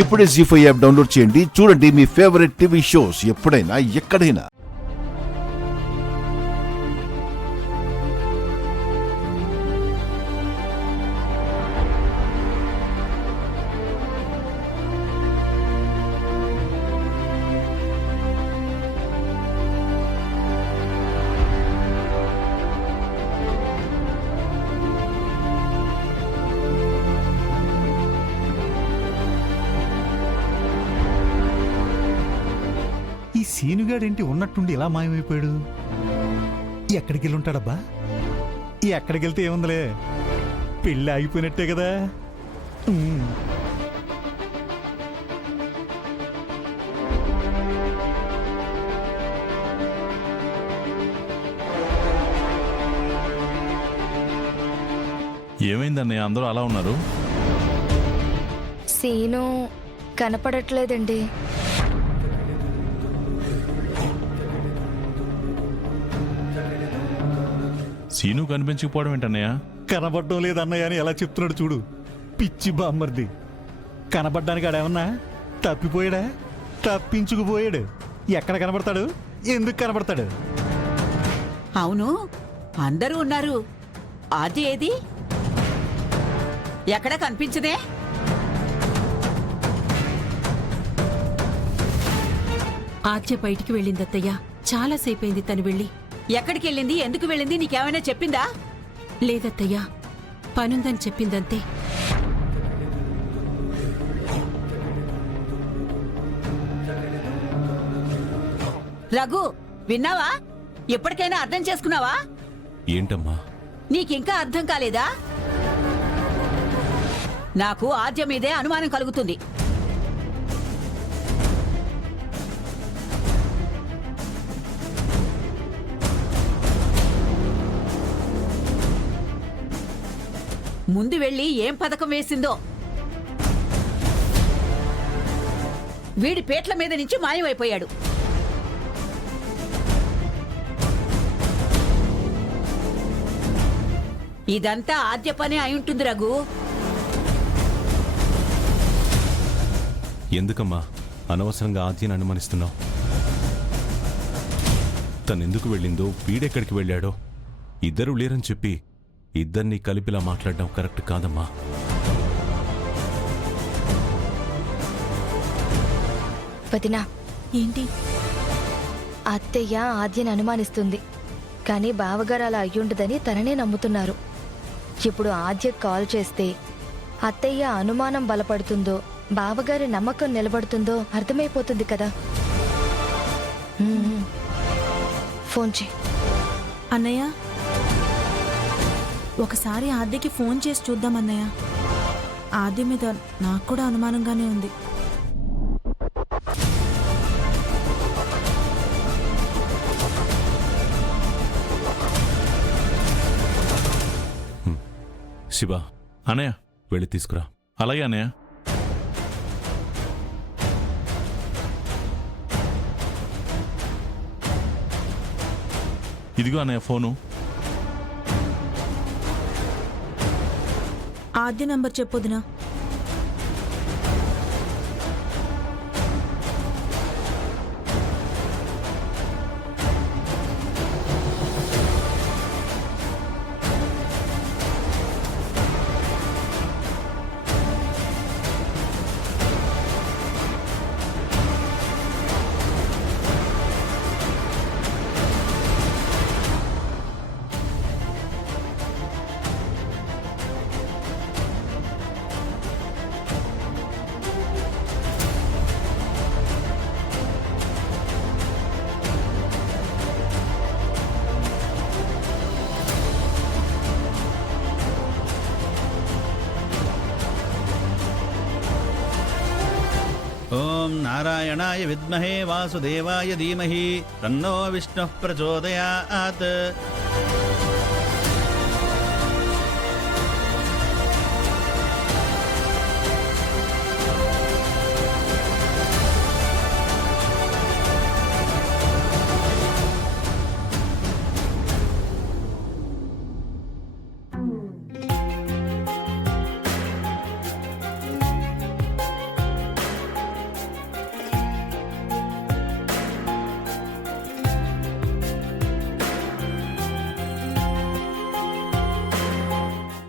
ఇప్పుడే జీ5 app download చేయండి. చూడండి మీ ఫేవరెట్ టీవీ షోస్ ఎప్పుడైనా ఎక్కడైనా. ఈ సీనుగాడేంటి ఉన్నట్టుండి ఇలా మాయమైపోయాడు? ఎక్కడికి వెళ్ళి ఉంటాడబ్బా? ఎక్కడికి వెళ్తే ఏముందిలే, పెళ్ళి ఆగిపోయినట్టే కదా. ఏమైందన్నయ్య, అందరూ అలా ఉన్నారు? సీను కనపడట్లేదండి. సీను కనిపించకపోవడం ఏంటన్నయ్య? కనపడడం లేదన్నయ్య అని ఎలా చెప్తున్నాడు చూడు, పిచ్చి బామ్మర్ది. కనపడ్డానికి ఆడేమన్నా తప్పిపోయాడా? తప్పించుకుపోయాడు. ఎక్కడ కనపడతాడు? ఎందుకు కనపడతాడు? అవును, అందరూ ఉన్నారు. ఆది ఏది? ఎక్కడ కనిపించదే? ఆద్య బయటికి వెళ్ళిందత్తయ్యా. చాలాసేపైంది తను వెళ్ళి. ఎక్కడికి వెళ్ళింది? ఎందుకు వెళ్ళింది? నీకేమైనా చెప్పిందా? లేదత్తయ్యా, పనుందని చెప్పిందంతే. రఘు, విన్నావా? ఎప్పటికైనా అర్థం చేసుకున్నావా? ఏంటమ్మా? నీకింకా అర్థం కాలేదా? నాకు ఆద్య మీదే అనుమానం కలుగుతుంది. ముందు వెళ్ళి ఏం పథకం వేసిందో. వీడి పేట్ల మీద నుంచి మాయమైపోయాడు. ఇదంతా ఆద్య పనే అయి రఘు. ఎందుకమ్మా అనవసరంగా ఆద్యని అనుమానిస్తున్నావు? తనెందుకు వెళ్ళిందో, వీడెక్కడికి వెళ్ళాడో, ఇద్దరూ లేరని చెప్పి ఇద్దరినీ కలిపిలా మాట్లాడడం కరెక్ట్ కాదమ్మా. వదినా, ఏంటి? అత్తయ్య ఆద్యని అనుమానిస్తుంది, కానీ బావగారు అలా అయ్యుండదని తననే నమ్ముతున్నారు. ఇప్పుడు ఆద్య కాల్ చేస్తే అత్తయ్య అనుమానం బలపడుతుందో, బావగారి నమ్మకం నిలబడుతుందో అర్థమైపోతుంది కదా. ఫోన్ చేయి. అన్నయ్య, ఒకసారి ఆద్యకి ఫోన్ చేసి చూద్దాం అన్నయ్య. ఆద్య మీద నాకు కూడా అనుమానంగానే ఉంది. శివ, అన్నయ్య వెళ్ళి తీసుకురా. అలాగే అన్నయ్య. ఇదిగో అన్నయ్య ఫోను. ఆద్య నంబర్ చెప్పొద్దునా? ఓం నారాయణాయ విద్మహే వాసుదేవాయ ధీమహి తన్నో విష్ణుః ప్రచోదయాత్.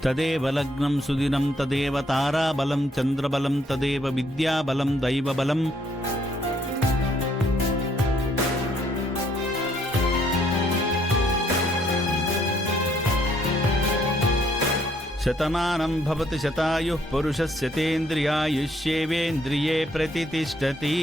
తదేవ లగ్నం సుదినం తదేవ తారాబలం చంద్రబలం తదేవ విద్యాబలం దైవబలం శతమానం భవతి శతాయుః పురుషస్యతేంద్రియాయుష్యేవేంద్రియే ప్రతితిష్టతి.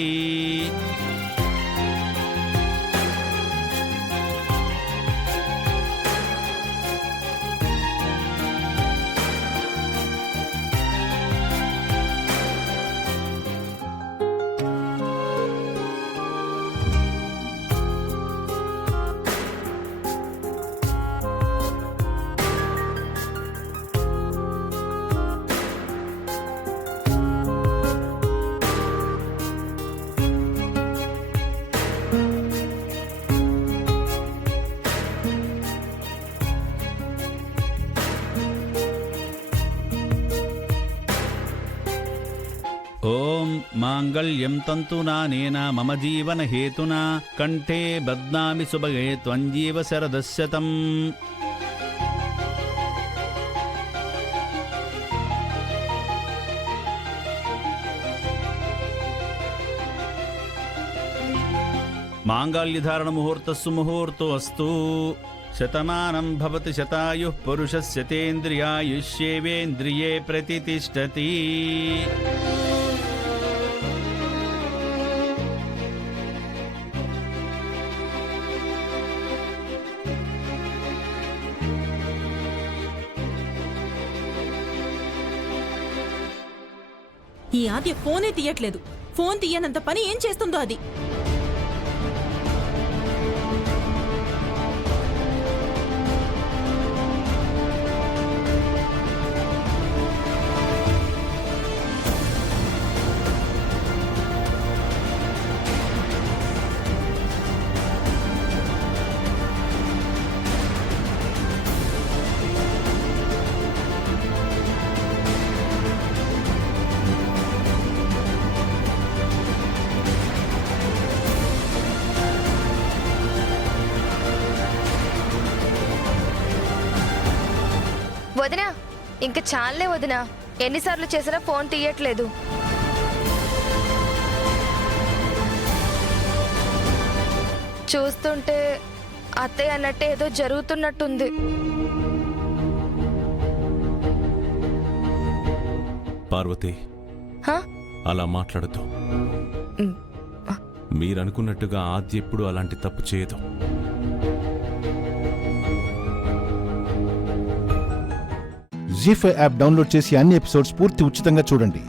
ఓం మాంగళ్యం తంతునానేన మమ జీవన హేతునా కంఠే బధ్నామి సుభగే త్వంజీవ శరదశతం. మాంగళ్యధారణ ముహూర్తస్సు ముహూర్తో అస్తు. శతమానం భవతి శతాయుః పురుషస్యతేంద్రియాయుష్యేవేంద్రియే ప్రతితిష్టతి. ఈ ఆద్య ఫోనే తీయట్లేదు. ఫోన్ తీయనంత పని ఏం చేస్తుందో అది. వదినా, ఇంక చాలే వదినా. ఎన్నిసార్లు చేసినా ఫోన్ తీయట్లేదు. చూస్తుంటే అత్తయ్య అన్నట్టే ఏదో జరుగుతున్నట్టుంది. పార్వతి, హా? అలా మాట్లాడద్దు. ఉమ్. మీరనుకున్నట్టుగా ఆద్య ఎప్పుడు అలాంటి తప్పు చేయదు. జీ5 యాప్ డౌన్లోడ్ చేసి అన్ని ఎపిసోడ్స్ పూర్తి ఉచితంగా చూడండి.